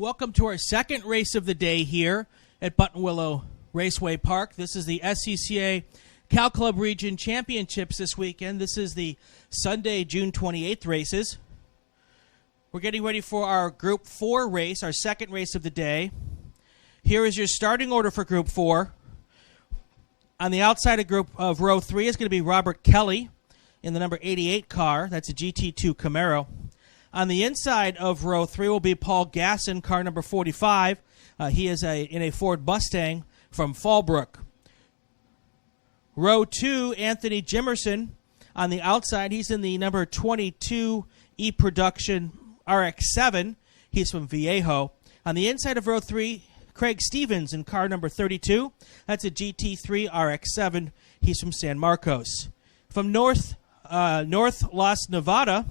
Welcome to our second race of the day here at Buttonwillow Raceway Park. This is the SCCA Cal Club Region Championships this weekend. This is the Sunday, June 28th races. We're getting ready for our Group 4 race, our second race of the day. Here is your starting order for Group 4. On the outside of row 3 is going to be Robert Kelly in the number 88 car. That's a GT2 Camaro. On the inside of row 3 will be Paul Gasson, car number 45. He is in a Ford Mustang from Fallbrook. Row 2, Anthony Jimerson. On the outside, he's in the number 22 E-Production RX-7. He's from Vallejo. On the inside of row 3, Craig Stevens in car number 32. That's a GT3 RX-7. He's from San Marcos. From North Las Nevada,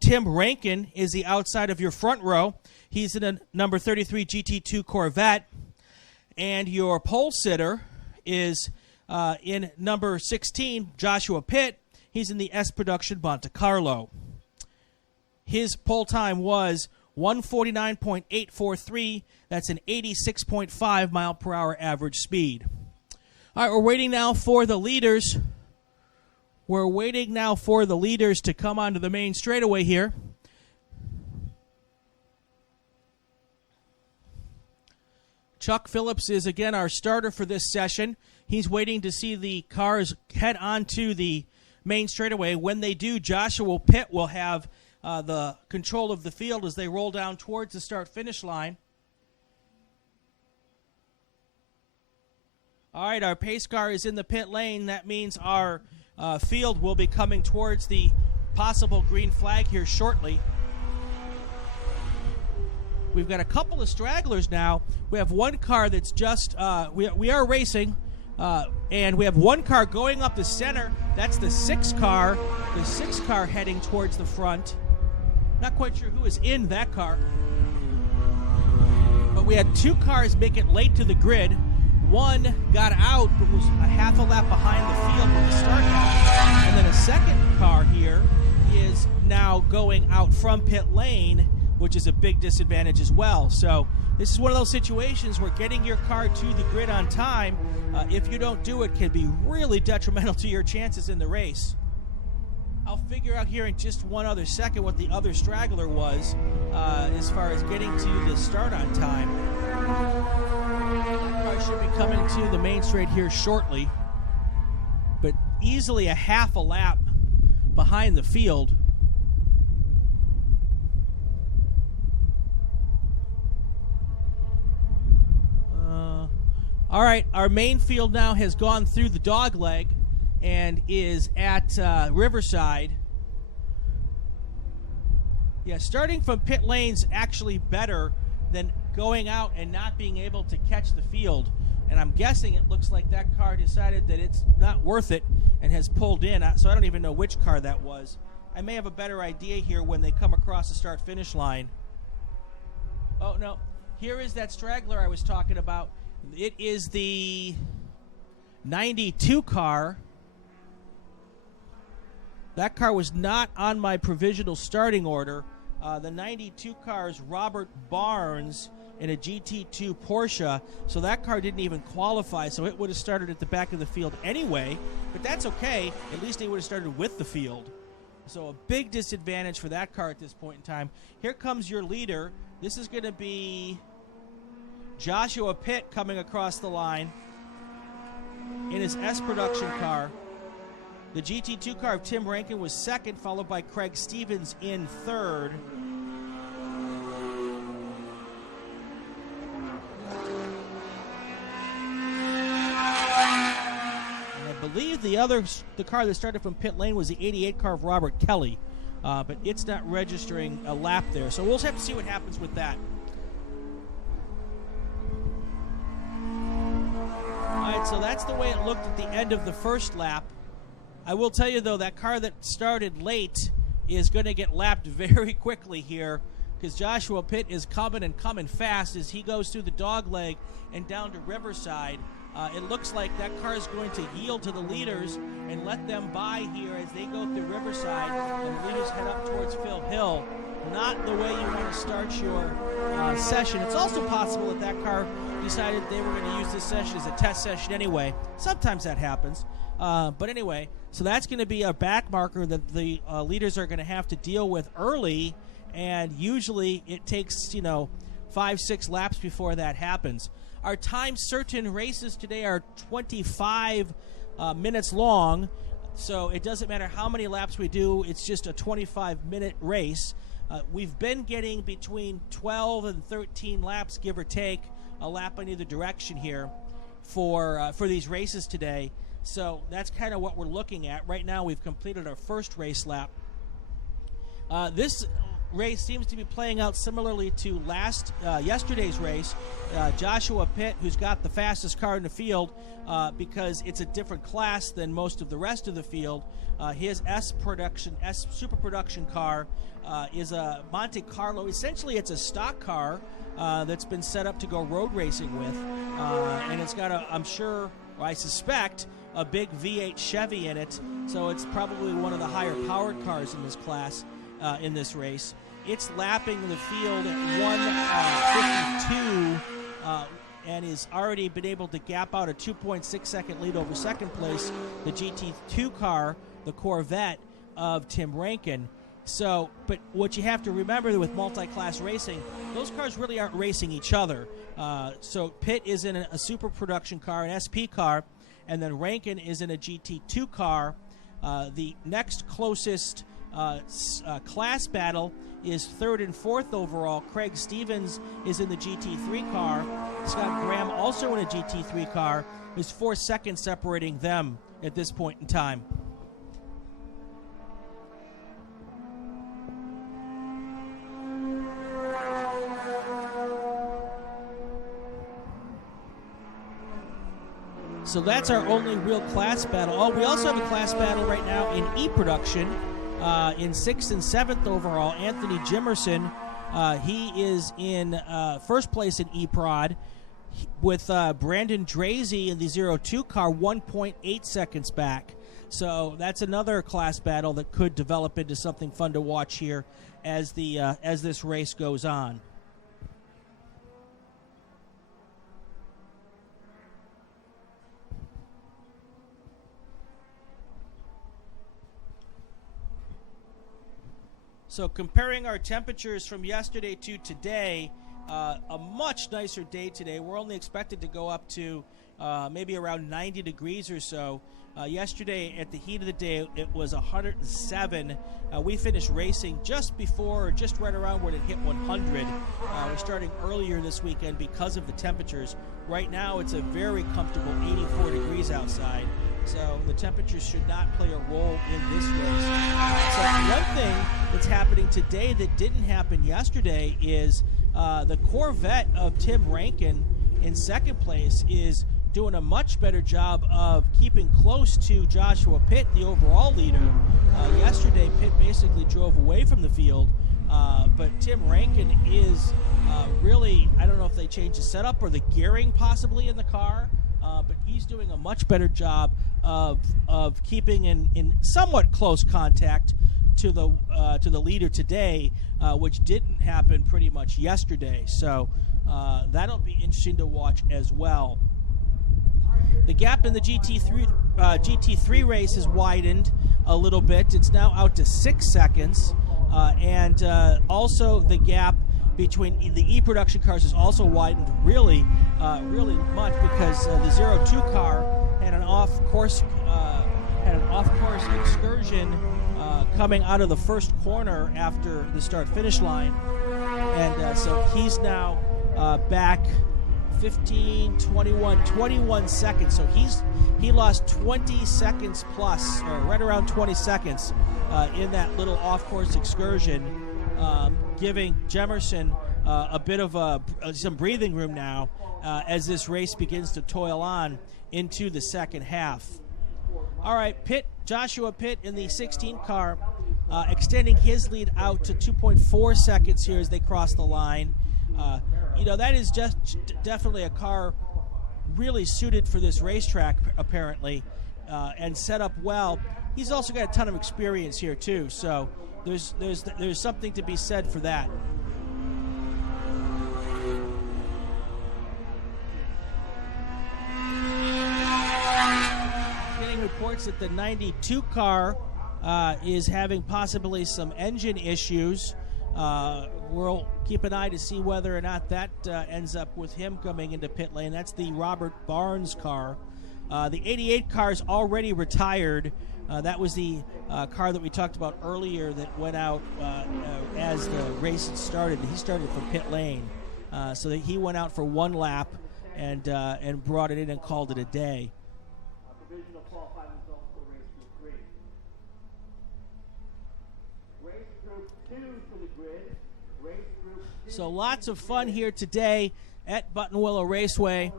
Tim Rankin is the outside of your front row. He's in a number 33 GT2 Corvette. And your pole sitter is in number 16, Joshua Pitt. He's in the S Production Monte Carlo. His pole time was 149.843. That's an 86.5 mile per hour average speed. All right, we're waiting now for the leaders. We're waiting now for the leaders to come onto the main straightaway here. Chuck Phillips is again our starter for this session. He's waiting to see the cars head onto the main straightaway. When they do, Joshua Pitt will have the control of the field as they roll down towards the start-finish line. All right, our pace car is in the pit lane. That means our field will be coming towards the possible green flag here shortly. We've got a couple of stragglers now. We have one car that's just, we are racing, and we have one car going up the center. That's the 6 car. The 6 car heading towards the front. Not quite sure who is in that car. But we had 2 cars make it late to the grid. One got out, but was a half a lap behind the field with the start line. And then a second car here is now going out from pit lane, which is a big disadvantage as well. So this is one of those situations where getting your car to the grid on time, if you don't do it, can be really detrimental to your chances in the race. I'll figure out here in just one other second what the other straggler was as far as getting to the start on time. That car should be coming to the main straight here shortly, but easily a half a lap behind the field. All right, our main field now has gone through the dog leg and is at Riverside. Yeah, starting from pit lane's actually better than going out and not being able to catch the field. And I'm guessing it looks like that car decided that it's not worth it and has pulled in. So I don't even know which car that was. I may have a better idea here when they come across the start-finish line. Oh, no. Here is that straggler I was talking about. It is the 92 car. That car was not on my provisional starting order. The 92 car is Robert Barnes in a GT2 Porsche, so that car didn't even qualify, so it would have started at the back of the field anyway, but that's okay. At least they would have started with the field. So a big disadvantage for that car at this point in time. Here comes your leader. This is going to be Joshua Pitt coming across the line in his S Production car. The GT2 car of Tim Rankin was second, followed by Craig Stevens in third. And I believe the car that started from pit lane was the 88 car of Robert Kelly, but it's not registering a lap there. So we'll just have to see what happens with that. All right, so that's the way it looked at the end of the first lap. I will tell you, though, that car that started late is going to get lapped very quickly here because Joshua Pitt is coming and coming fast as he goes through the dog leg and down to Riverside. It looks like that car is going to yield to the leaders and let them by here as they go through Riverside and the leaders head up towards Phil Hill. Not the way you want to start your session. It's also possible that car decided they were going to use this session as a test session anyway. Sometimes that happens. But anyway, so that's going to be a back marker that the leaders are going to have to deal with early, and usually it takes, 5-6 laps before that happens. Our time certain races today are 25 minutes long, so it doesn't matter how many laps we do, it's just a 25-minute race. We've been getting between 12 and 13 laps, give or take, a lap in either direction here for these races today. So that's kind of what we're looking at. Right now we've completed our first race lap. This race seems to be playing out similarly to yesterday's race. Joshua Pitt, who's got the fastest car in the field, because it's a different class than most of the rest of the field. His S Super Production car is a Monte Carlo. Essentially, it's a stock car that's been set up to go road racing with, and it's got I suspect, a big V8 Chevy in it, so it's probably one of the higher powered cars in this class. In this race, it's lapping the field at 1:52, and has already been able to gap out a 2.6 second lead over second place, the GT2 car, the Corvette of Tim Rankin. So, but what you have to remember with multi-class racing, those cars really aren't racing each other. So Pitt is in a super production car, an SP car, and then Rankin is in a GT2 car. The next closest class battle is third and fourth overall. Craig Stevens is in the GT3 car. Scott Graham also in a GT3 car. There's 4 seconds separating them at this point in time. So that's our only real class battle. Oh, we also have a class battle right now in E-Production. In 6th and 7th overall, Anthony Jimerson, he is in first place in E-Prod with Brandon Drazy in the 02 car, 1.8 seconds back. So that's another class battle that could develop into something fun to watch here as this race goes on. So comparing our temperatures from yesterday to today, a much nicer day today. We're only expected to go up to maybe around 90 degrees or so. Yesterday, at the heat of the day, it was 107. We finished racing just right around when it hit 100. We're starting earlier this weekend because of the temperatures. Right now, it's a very comfortable 84 degrees outside. So the temperatures should not play a role in this race. So one thing that's happening today that didn't happen yesterday is the Corvette of Tim Rankin in second place is doing a much better job of keeping close to Joshua Pitt, the overall leader. Yesterday, Pitt basically drove away from the field, but Tim Rankin is really, I don't know if they changed the setup or the gearing possibly in the car, but he's doing a much better job of keeping in somewhat close contact to the leader today, which didn't happen pretty much yesterday. So that'll be interesting to watch as well. The gap in the GT3 race has widened a little bit. It's now out to 6 seconds, and also the gap between the E-Production cars has also widened really much because the 02 car had an off-course excursion coming out of the first corner after the start-finish line, and so he's now back 15, 21 seconds. So he lost 20 seconds plus, or right around 20 seconds in that little off-course excursion, giving Jemerson a bit of some breathing room now as this race begins to toil on into the second half. All right, Joshua Pitt in the 16 car, extending his lead out to 2.4 seconds here as they cross the line. That is just definitely a car really suited for this racetrack, apparently, and set up well. He's also got a ton of experience here too, so there's something to be said for that. reports that the 92 car is having possibly some engine issues. We'll keep an eye to see whether or not that ends up with him coming into pit lane. That's the Robert Barnes car. The 88 car is already retired. That was the car that we talked about earlier that went out as the race had started. He started from pit lane. So that he went out for one lap and brought it in and called it a day. Provisional qualifying results for race group 3. Race group 2 to the grid. Race group 2. So lots of fun here today at Buttonwillow Raceway.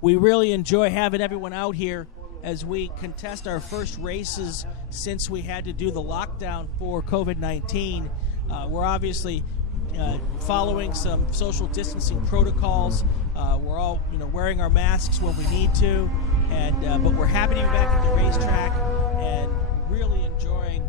We really enjoy having everyone out here as we contest our first races since we had to do the lockdown for COVID-19. We're obviously following some social distancing protocols. We're all, wearing our masks when we need to, but we're happy to be back at the racetrack and really enjoying.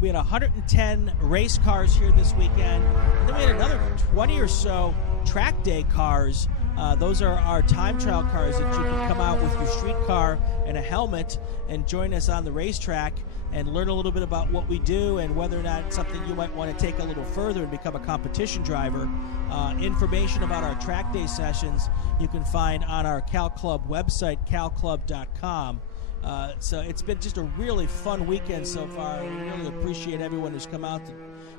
We had 110 race cars here this weekend, and then we had another 20 or so track day cars. Those are our time trial cars that you can come out with your street car and a helmet and join us on the racetrack and learn a little bit about what we do and whether or not it's something you might want to take a little further and become a competition driver. Information about our track day sessions you can find on our Cal Club website, calclub.com. So it's been just a really fun weekend so far. We really appreciate everyone who's come out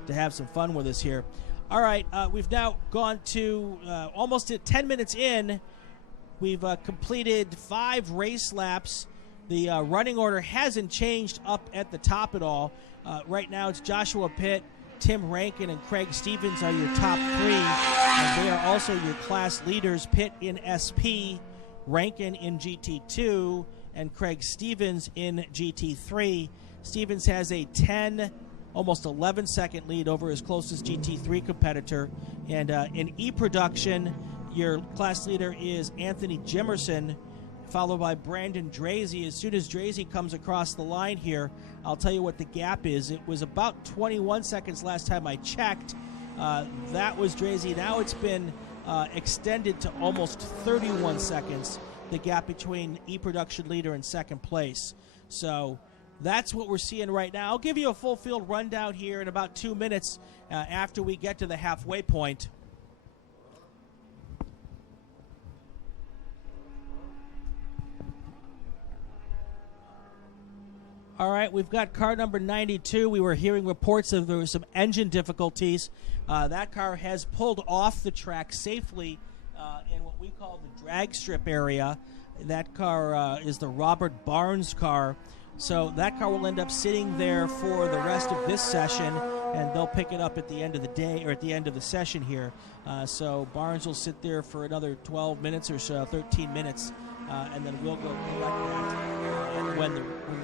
to have some fun with us here. All right, we've now gone to almost 10 minutes in. We've completed 5 race laps. The running order hasn't changed up at the top at all. Right now it's Joshua Pitt, Tim Rankin, and Craig Stevens are your top 3. And they are also your class leaders. Pitt in SP, Rankin in GT2, and Craig Stevens in GT3. Stevens has a 10, almost 11-second lead over his closest GT3 competitor. And in E-Production, your class leader is Anthony Jimerson, followed by Brandon Drazy. As soon as Drazy comes across the line here, I'll tell you what the gap is. It was about 21 seconds last time I checked. That was Drazy. Now it's been extended to almost 31 seconds, the gap between E-Production leader and second place. So that's what we're seeing right now. I'll give you a full field rundown here in about 2 minutes after we get to the halfway point. All right, we've got car number 92. We were hearing reports of there were some engine difficulties. That car has pulled off the track safely in what we call the drag strip area. That car is the Robert Barnes car. So that car will end up sitting there for the rest of this session, and they'll pick it up at the end of the day or at the end of the session here. So Barnes will sit there for another 12 minutes or so, 13 minutes, and then we'll go collect that when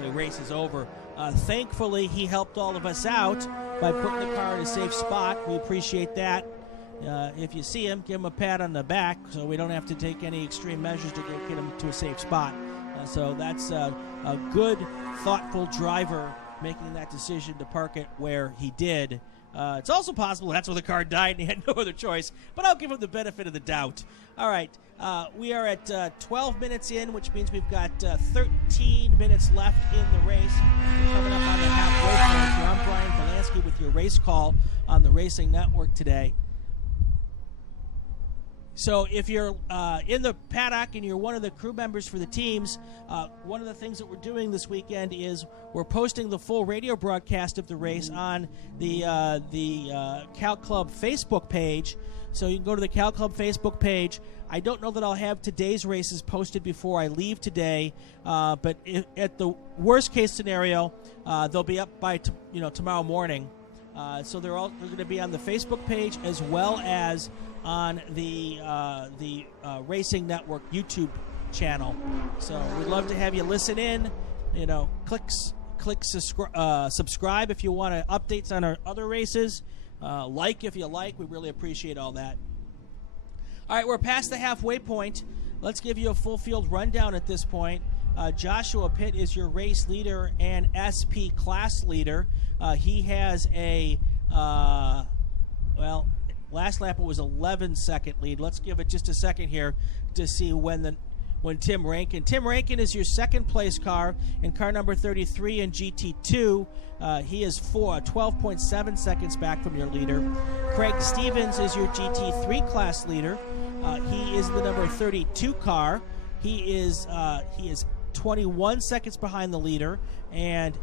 the race is over. Thankfully, he helped all of us out by putting the car in a safe spot. We appreciate that. If you see him, give him a pat on the back so we don't have to take any extreme measures to get him to a safe spot. So that's a good, thoughtful driver making that decision to park it where he did. It's also possible that's where the car died and he had no other choice, but I'll give him the benefit of the doubt. All right, we are at 12 minutes in, which means we've got 13 minutes left in the race. We're coming up on the halfway point. I'm Brian Polanski with your race call on the Racing Network today. So if you're in the paddock and you're one of the crew members for the teams, one of the things that we're doing this weekend is we're posting the full radio broadcast of the race on the Cal Club Facebook page. So you can go to the Cal Club Facebook page. I don't know that I'll have today's races posted before I leave today, but at the worst case scenario, they'll be up by tomorrow morning. So they're going to be on the Facebook page as well as on the Racing Network YouTube channel. So we'd love to have you listen in. Click subscribe if you want updates on our other races. Like if you like. We really appreciate all that. All right, we're past the halfway point. Let's give you a full field rundown at this point. Joshua Pitt is your race leader and SP class leader. He has a, last lap it was 11-second lead. Let's give it just a second here to see when when Tim Rankin is your second place car in car number 33 in GT2. He is 12.7 seconds back from your leader. Craig Stevens is your GT3 class leader. He is the number 32 car. He is 21 seconds behind the leader and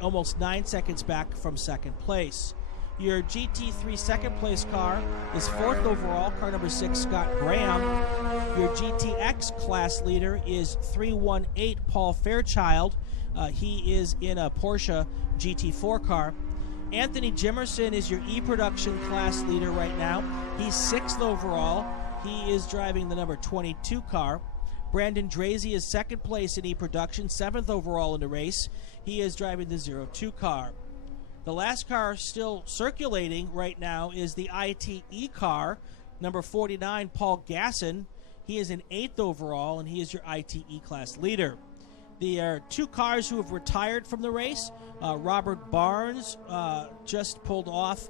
almost 9 seconds back from second place. Your GT3 second place car is fourth overall, car number 6, Scott Graham. Your GTX class leader is 318, Paul Fairchild. He is in a Porsche GT4 car. Anthony Jimerson is your E-Production class leader right now. He's 6th overall. He is driving the number 22 car. Brandon Drazy is second place in E-Production, 7th overall in the race. He is driving the 02 car. The last car still circulating right now is the ITE car, number 49, Paul Gasson. He is an 8th overall, and he is your ITE class leader. There are 2 cars who have retired from the race. Robert Barnes just pulled off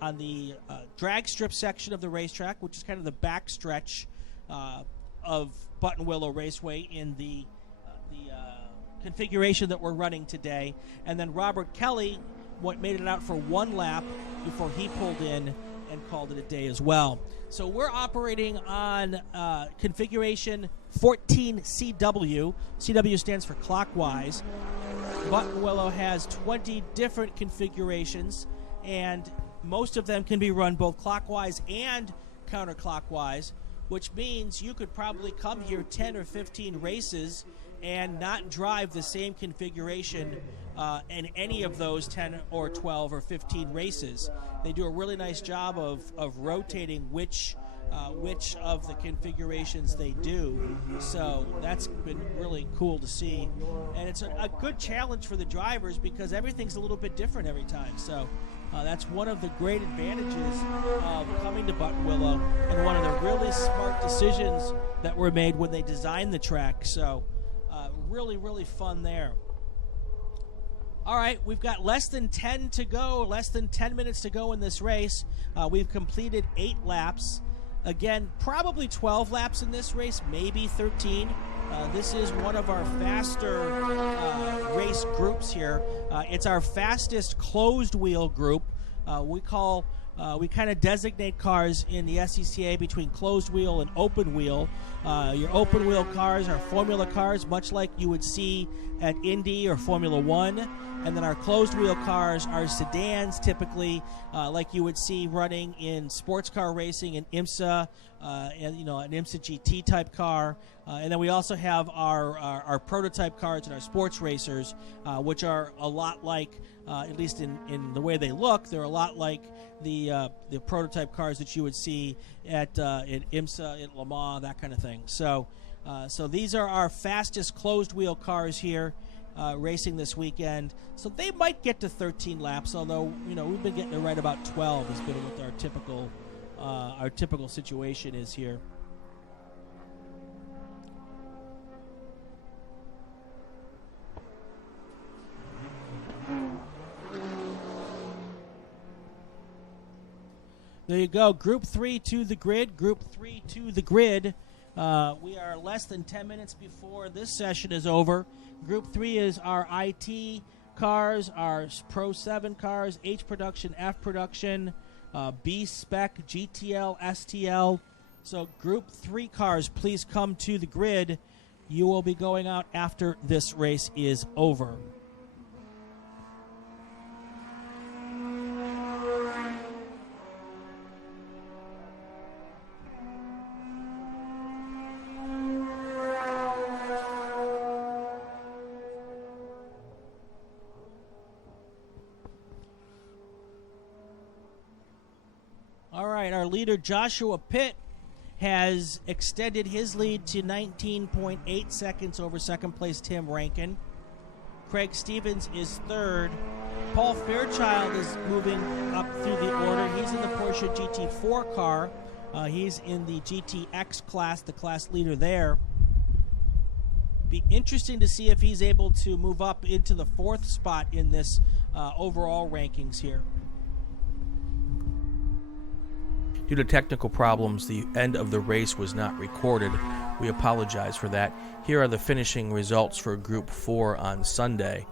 on the drag strip section of the racetrack, which is kind of the back stretch of Buttonwillow Raceway in the configuration that we're running today. And then Robert Kelly made it out for 1 lap before he pulled in and called it a day as well. So we're operating on configuration 14CW. CW stands for clockwise. Buttonwillow has 20 different configurations, and most of them can be run both clockwise and counterclockwise, which means you could probably come here 10 or 15 races and not drive the same configuration in any of those 10 or 12 or 15 races. They do a really nice job of rotating which of the configurations they do. So that's been really cool to see. And it's a good challenge for the drivers because everything's a little bit different every time. So that's one of the great advantages of coming to Buttonwillow and one of the really smart decisions that were made when they designed the track. So really, really fun there. All right, we've got less than 10 minutes to go in this race. We've completed 8 laps. Again, probably 12 laps in this race, maybe 13. This is one of our faster race groups here. It's our fastest closed wheel group. We kind of designate cars in the SCCA between closed wheel and open wheel. Your open wheel cars are formula cars, much like you would see at Indy or Formula One. And then our closed wheel cars are sedans, typically, like you would see running in sports car racing in IMSA, and an IMSA GT type car. And then we also have our prototype cars and our sports racers, which are a lot like, at least in the way they look, they're a lot like the prototype cars that you would see at IMSA, at Le Mans, that kind of thing. So these are our fastest closed wheel cars here racing this weekend. So they might get to 13 laps, although we've been getting it right about 12 has been what our typical situation is here. There you go. Group 3 to the grid. Group 3 to the grid. We are less than 10 minutes before this session is over. Group 3 is our IT cars, our Pro 7 cars, H production, F production, B spec, GTL, STL. So Group 3 cars, please come to the grid. You will be going out after this race is over. Our leader Joshua Pitt has extended his lead to 19.8 seconds over second place Tim Rankin. Craig Stevens is third. Paul Fairchild is moving up through the order. He's in the Porsche GT4 car. He's in the GTX class, the class leader there. Be interesting to see if he's able to move up into the 4th spot in this overall rankings here. Due to technical problems, the end of the race was not recorded. We apologize for that. Here are the finishing results for Group 4 on Sunday.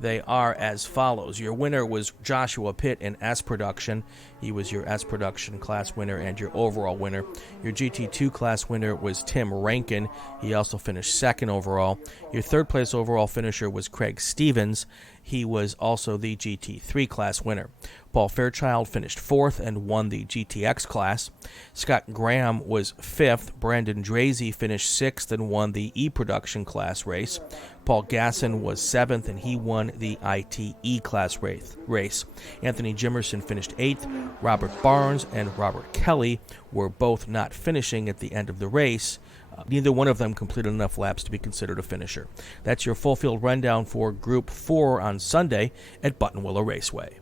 They are as follows. Your winner was Joshua Pitt in S Production. He was your S Production class winner and your overall winner. Your GT2 class winner was Tim Rankin. He also finished second overall. Your third place overall finisher was Craig Stevens. He was also the GT3 class winner. Paul Fairchild finished fourth and won the GTX class. Scott Graham was fifth. Brandon Drazy finished sixth and won the E-Production class race. Paul Gasson was seventh, and he won the ITE class race. Anthony Jimerson finished eighth. Robert Barnes and Robert Kelly were both not finishing at the end of the race. Neither one of them completed enough laps to be considered a finisher. That's your full field rundown for Group 4 on Sunday at Buttonwillow Raceway.